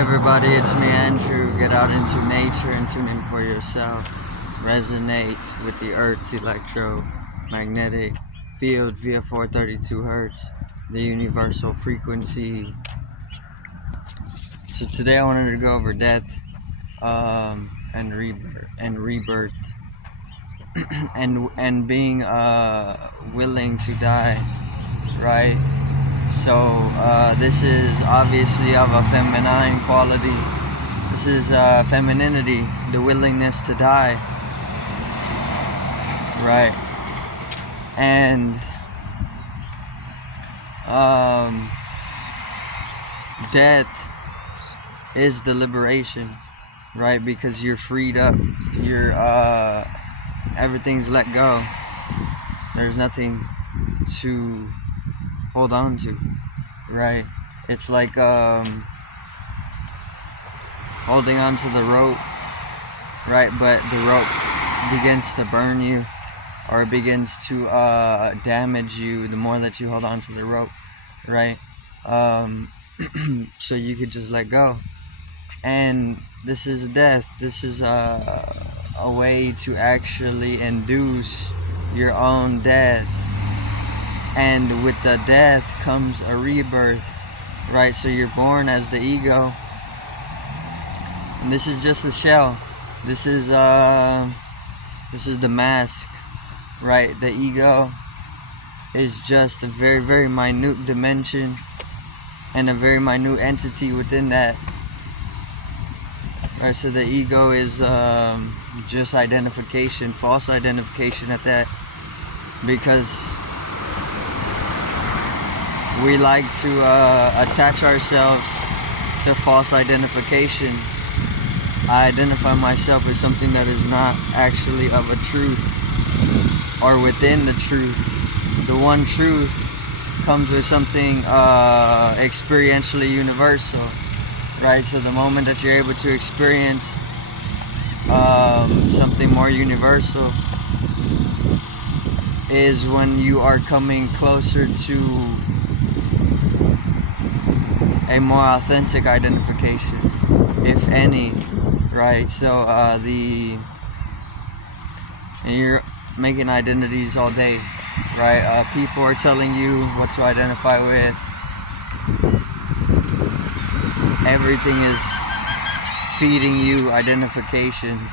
Everybody, it's me, Andrew. Get out into nature and tune in for yourself. Resonate with the Earth's electromagnetic field via 432 hertz, the universal frequency. So today I wanted to go over death and rebirth and being willing to die, right? So this is obviously of a feminine quality. This is femininity, the willingness to die, right? And death is the liberation, right? Because you're freed up. You're everything's let go. There's nothing to hold on to, right? It's like holding on to the rope, right? But the rope begins to burn you, or it begins to damage you the more that you hold on to the rope, right? So you could just let go. And this is death. This is a way to actually induce your own death. And with the death comes a rebirth, right? So you're born as the ego. And this is just a shell. This is the mask, right? The ego is just a very, very minute dimension and a very minute entity within that. Right, so the ego is just identification, false identification at that, because we like to attach ourselves to false identifications. I identify myself as something that is not actually of a truth or within the truth. The one truth comes with something experientially universal, right? So the moment that you're able to experience something more universal is when you are coming closer to a more authentic identification, if any, right? So you're making identities all day, right? People are telling you what to identify with. Everything is feeding you identifications,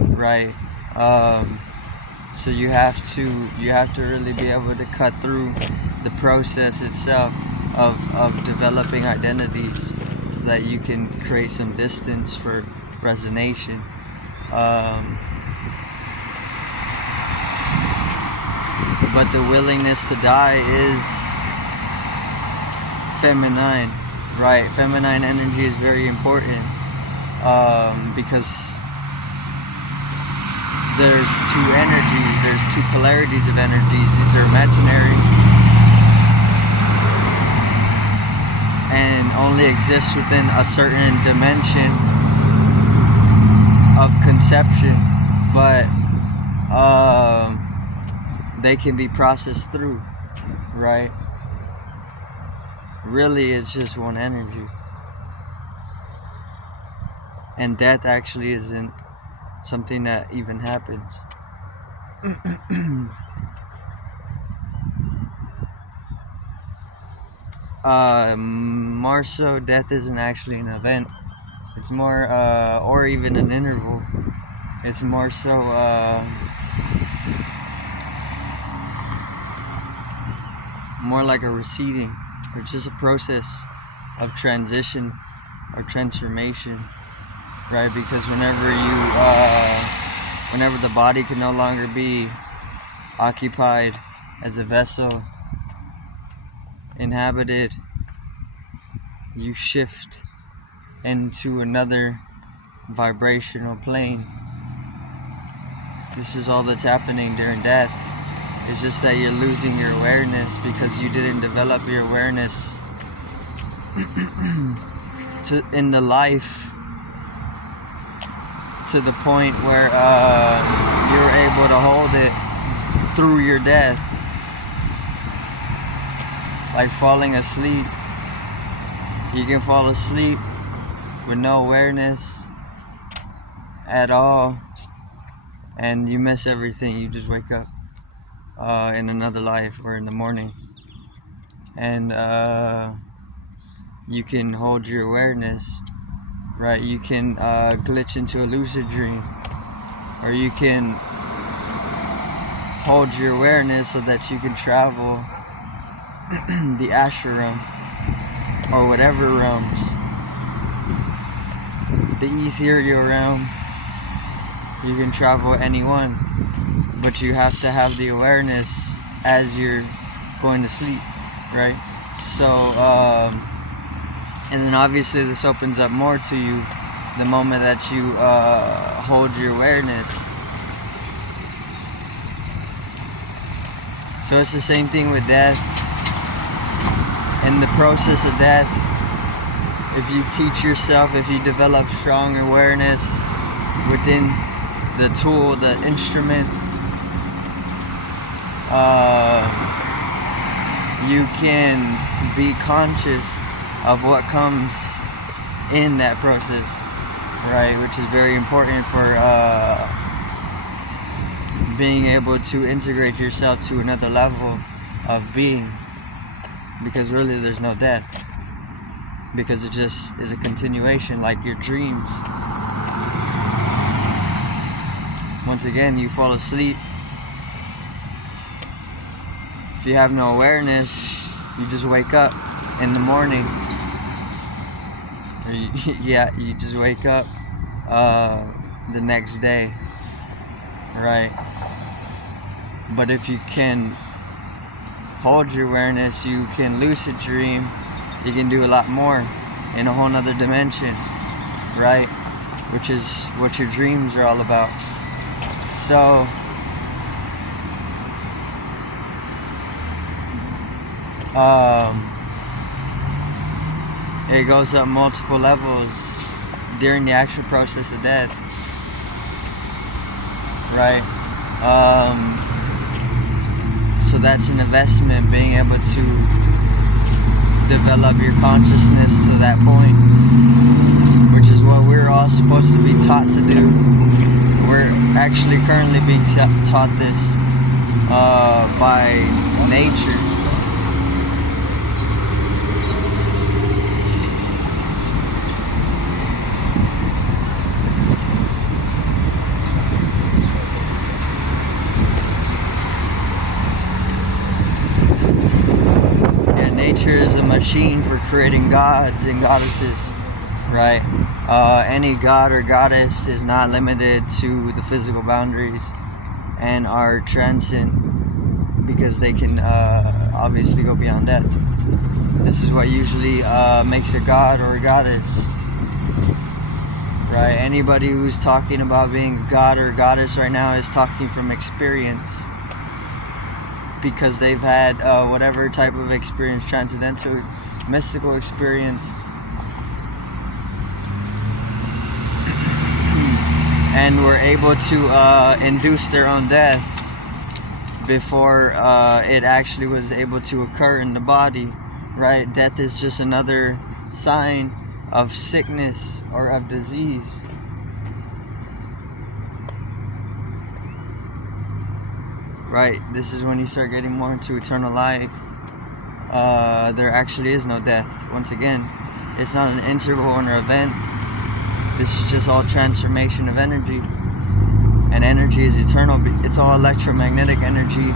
right? So you have to really be able to cut through the process itself of developing identities, so that you can create some distance for resonation. But the willingness to die is feminine, right? Feminine energy is very important because there's two energies, there's two polarities of energies. These are imaginary and only exist within a certain dimension of conception, but they can be processed through, right? Really, it's just one energy. And death actually isn't something that even happens. More so, death isn't actually an event. It's more, or even an interval. It's more so, more like a receding, or just a process of transition or transformation, right? Because whenever the body can no longer be occupied as a vessel, inhabited, you shift into another vibrational plane. This is all that's happening during death. It's just that you're losing your awareness because you didn't develop your awareness in the life to the point where you're able to hold it through your death. Like falling asleep. You can fall asleep with no awareness at all, and you miss everything. You just wake up in another life or in the morning, and you can hold your awareness, right? You can glitch into a lucid dream, or you can hold your awareness so that you can travel the astral realm or whatever realms, the ethereal realm. You can travel any one, but you have to have the awareness as you're going to sleep, right? So and then obviously this opens up more to you the moment that you hold your awareness. So it's the same thing with death. In the process of death, if you teach yourself, if you develop strong awareness within the tool, the instrument, you can be conscious of what comes in that process, right? Which is very important for being able to integrate yourself to another level of being, because really there's no death, because it just is a continuation, like your dreams. Once again, you fall asleep. If you have no awareness, you just wake up in the morning. Or you just wake up the next day, right? But if you can hold your awareness, you can lucid dream, you can do a lot more in a whole nother dimension, right? Which is what your dreams are all about. So it goes up multiple levels during the actual process of death, right? So that's an investment, being able to develop your consciousness to that point, which is what we're all supposed to be taught to do. We're actually currently being taught this by nature. Nature is a machine for creating gods and goddesses, right? Any god or goddess is not limited to the physical boundaries and are transcend, because they can obviously go beyond death. This is what usually makes a god or a goddess, right? Anybody who's talking about being a god or a goddess right now is talking from experience, because they've had whatever type of experience, transcendental, mystical experience, and were able to induce their own death before it actually was able to occur in the body, right? Death is just another sign of sickness or of disease. Right, this is when you start getting more into eternal life. There actually is no death. Once again, it's not an interval or an event. This is just all transformation of energy. And energy is eternal. It's all electromagnetic energy,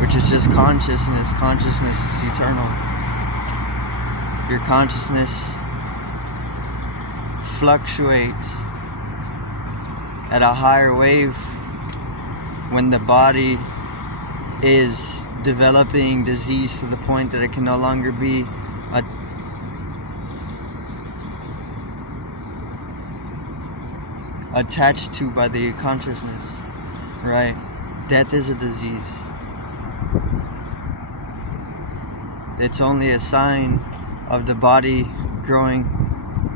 which is just consciousness. Consciousness is eternal. Your consciousness fluctuates at a higher wave when the body is developing disease to the point that it can no longer be attached to by the consciousness, right? Death is a disease. It's only a sign of the body growing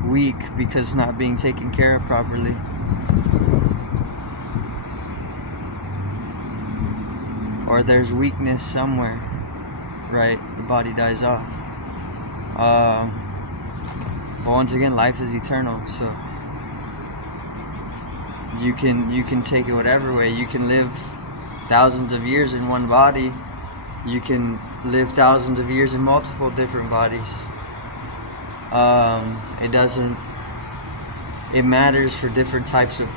weak because it's not being taken care of properly. Or there's weakness somewhere, right? The body dies off. But once again, life is eternal, so you can take it whatever way. You can live thousands of years in one body. You can live thousands of years in multiple different bodies. It doesn't. It matters for different types of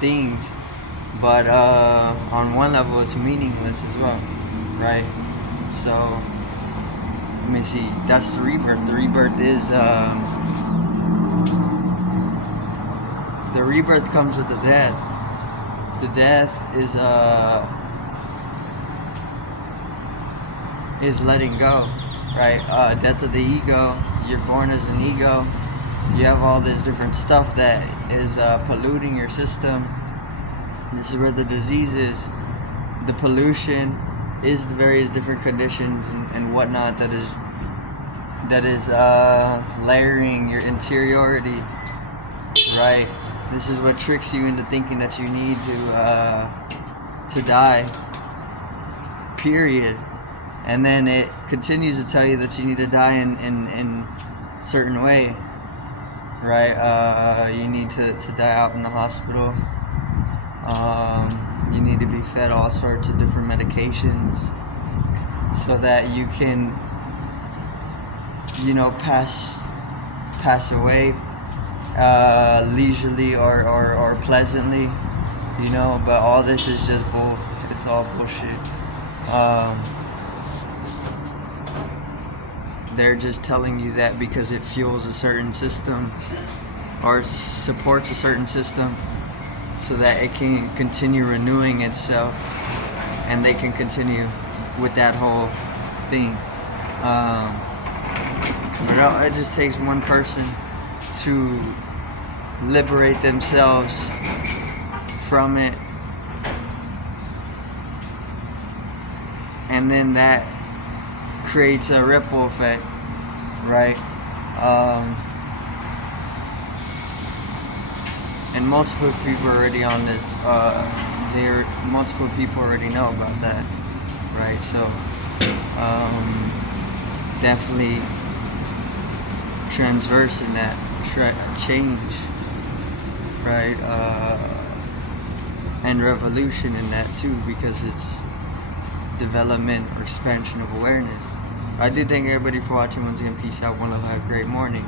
things, but on one level, it's meaningless as well, right? So let me see. That's the rebirth. The rebirth is the rebirth comes with the death. The death is letting go, right? Death of the ego. You're born as an ego. You have all this different stuff that is polluting your system. This is where the disease is. The pollution is the various different conditions and whatnot that is layering your interiority, right? This is what tricks you into thinking that you need to die, period. And then it continues to tell you that you need to die in certain way, right? You need to die out in the hospital. You need to be fed all sorts of different medications so that you can, pass away leisurely or pleasantly, but all this is just it's all bullshit. They're just telling you that because it fuels a certain system or supports a certain system so that it can continue renewing itself and they can continue with that whole thing. But it just takes one person to liberate themselves from it, and then that creates a ripple effect, right? And multiple people are already on this. Multiple people already know about that, right? So definitely transversing that change, right? And revolution in that too, because it's development or expansion of awareness. I do thank everybody for watching. Once again, peace out, one love, have a great morning.